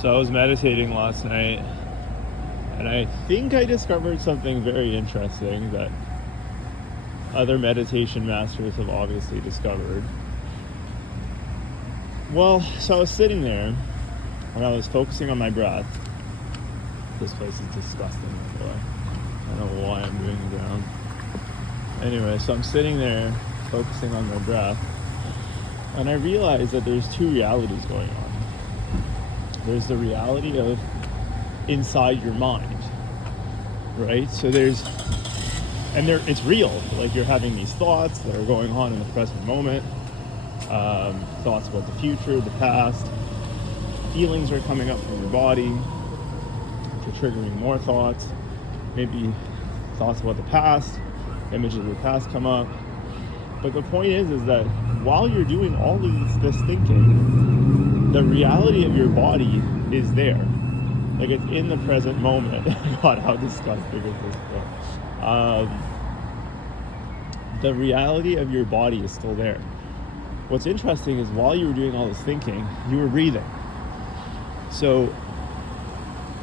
So I was meditating last night, and I think I discovered something very interesting that other meditation masters have obviously discovered. Well, so I was sitting there, and I was focusing on my breath. This place is disgusting, by the way. I don't know why I'm moving around. Anyway, so I'm sitting there, focusing on my breath, and I realized that there's two realities going on. There's the reality of inside your mind, right? So it's real. Like, you're having these thoughts that are going on in the present moment, thoughts about the future, the past, feelings are coming up from your body, you're triggering more thoughts, maybe thoughts about the past, images of the past come up. But the point is that while you're doing all of this thinking, the reality of your body is there. Like, it's in the present moment. God, how disgusting is this book? The reality of your body is still there. What's interesting is while you were doing all this thinking, you were breathing. So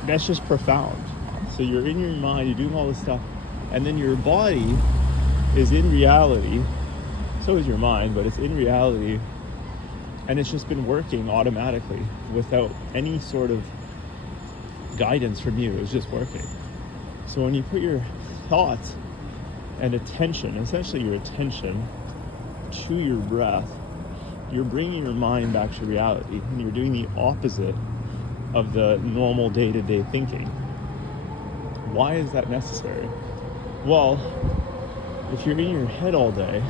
that's just profound. So you're in your mind, you're doing all this stuff, and then your body is in reality. So is your mind, but it's in reality, and it's just been working automatically without any sort of guidance from you. It's just working. So when you put your thoughts and attention, essentially your attention, to your breath, you're bringing your mind back to reality, and you're doing the opposite of the normal day-to-day thinking. Why is that necessary? Well, if you're in your head all day,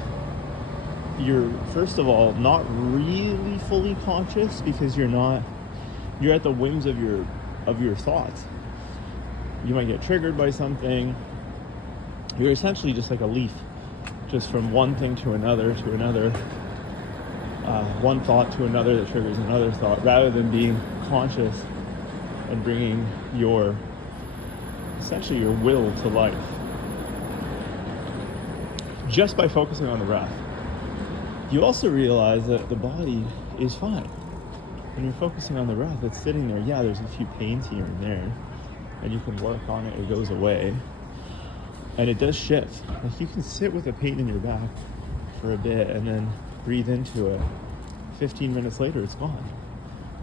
you're, first of all, not really fully conscious, because you're at the whims of your thoughts. You might get triggered by something. You're essentially just like a leaf, just from one thing to another, one thought to another that triggers another thought, rather than being conscious and bringing essentially your will to life just by focusing on the breath. You also realize that the body is fine. When you're focusing on the breath, it's sitting there. Yeah, there's a few pains here and there, and you can work on it. It goes away, and it does shift. Like, you can sit with a pain in your back for a bit and then breathe into it. 15 minutes later, it's gone.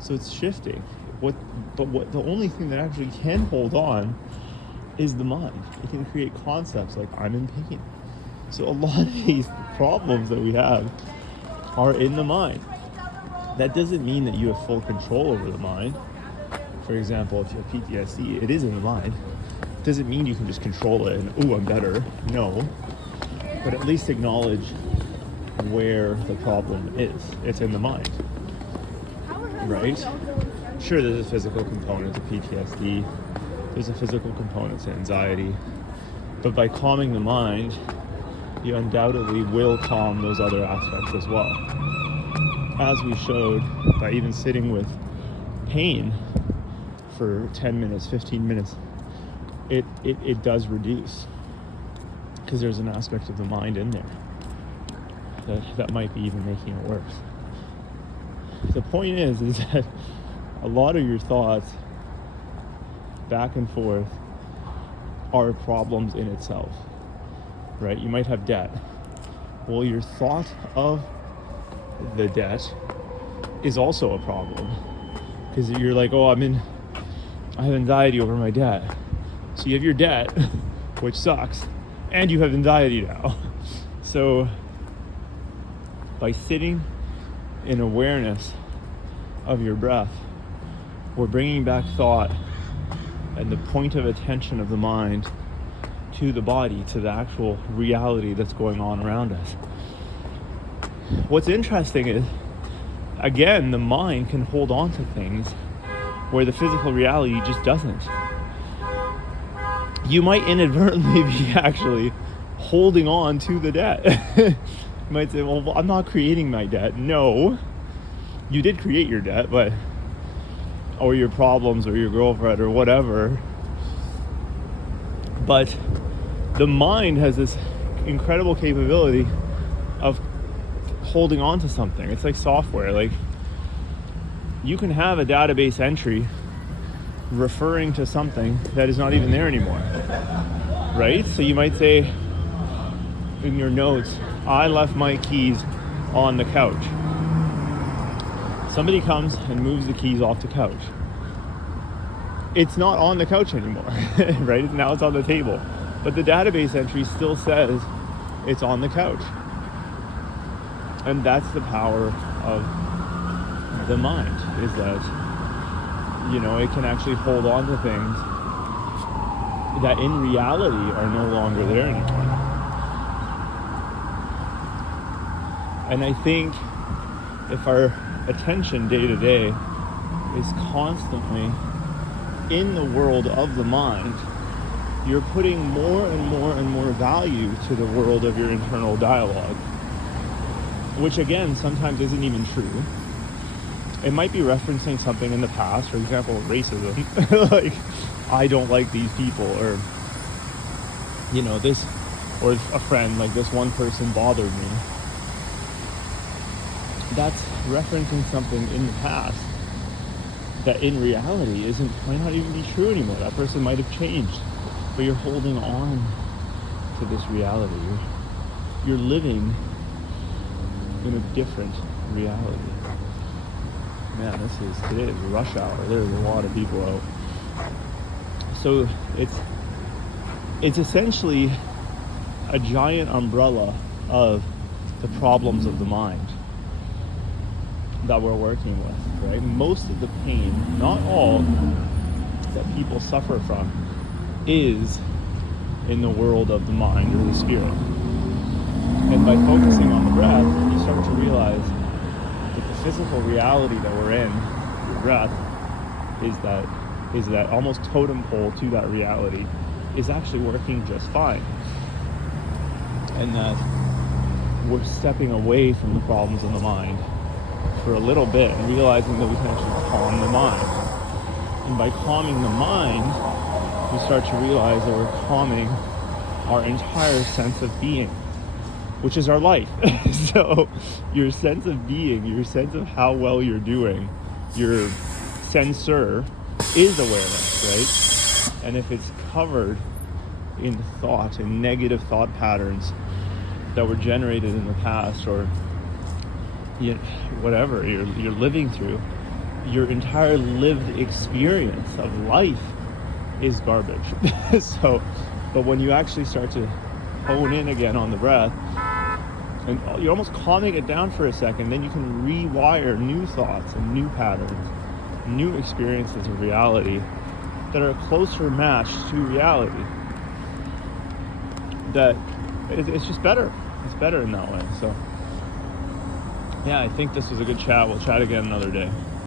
So it's shifting. The only thing that actually can hold on is the mind. It can create concepts like, I'm in pain. So a lot of these problems that we have are in the mind. That doesn't mean that you have full control over the mind. For example, if you have PTSD, it is in the mind. It doesn't mean you can just control it and, ooh, I'm better. No. But at least acknowledge where the problem is. It's in the mind. Right? Sure, there's a physical component to PTSD. There's a physical component to anxiety. But by calming the mind, you undoubtedly will calm those other aspects as well. As we showed, by even sitting with pain for 10 minutes, 15 minutes, it does reduce, because there's an aspect of the mind in there that might be even making it worse. The point is that a lot of your thoughts back and forth are problems in itself. Right? You might have debt. Well, your thought of the debt is also a problem, because you're like, oh, I have anxiety over my debt. So you have your debt, which sucks, and you have anxiety now. So by sitting in awareness of your breath, we're bringing back thought and the point of attention of the mind to the body, to the actual reality that's going on around us. What's interesting is, again, the mind can hold on to things where the physical reality just doesn't. You might inadvertently be actually holding on to the debt. You might say, well, I'm not creating my debt. No, you did create your debt, or your problems, or your girlfriend, or whatever. But the mind has this incredible capability of holding on to something. It's like software. Like, you can have a database entry referring to something that is not even there anymore, right? So you might say in your notes, I left my keys on the couch. Somebody comes and moves the keys off the couch. It's not on the couch anymore, right? Now it's on the table. But the database entry still says it's on the couch. And that's the power of the mind, is that, it can actually hold on to things that in reality are no longer there anymore. And I think if our attention day to day is constantly in the world of the mind, you're putting more and more and more value to the world of your internal dialogue, which again sometimes isn't even true. It might be referencing something in the past, for example, racism. Like, I don't like these people, or this, or a friend, like this one person bothered me. That's referencing something in the past that in reality might not even be true anymore. That person might have changed, but you're holding on to this reality. You're living in a different reality. Man, today is rush hour. There's a lot of people out. So it's essentially a giant umbrella of the problems of the mind that we're working with, right? Most of the pain, not all, that people suffer from is in the world of the mind or the spirit. And by focusing on the breath, you start to realize that the physical reality that we're in, your breath, is that almost totem pole to that reality is actually working just fine. And that we're stepping away from the problems of the mind for a little bit and realizing that we can actually calm the mind. And by calming the mind, we start to realize that we're calming our entire sense of being, which is our life. So your sense of being, your sense of how well you're doing, your sensor is awareness, right? And if it's covered in thought and negative thought patterns that were generated in the past, or whatever you're living through, your entire lived experience of life is garbage. But when you actually start to hone in again on the breath, and you're almost calming it down for a second, then you can rewire new thoughts and new patterns, new experiences of reality that are a closer match to reality. That it's just better. It's better in that way. So yeah, I think this was a good chat. We'll chat again another day.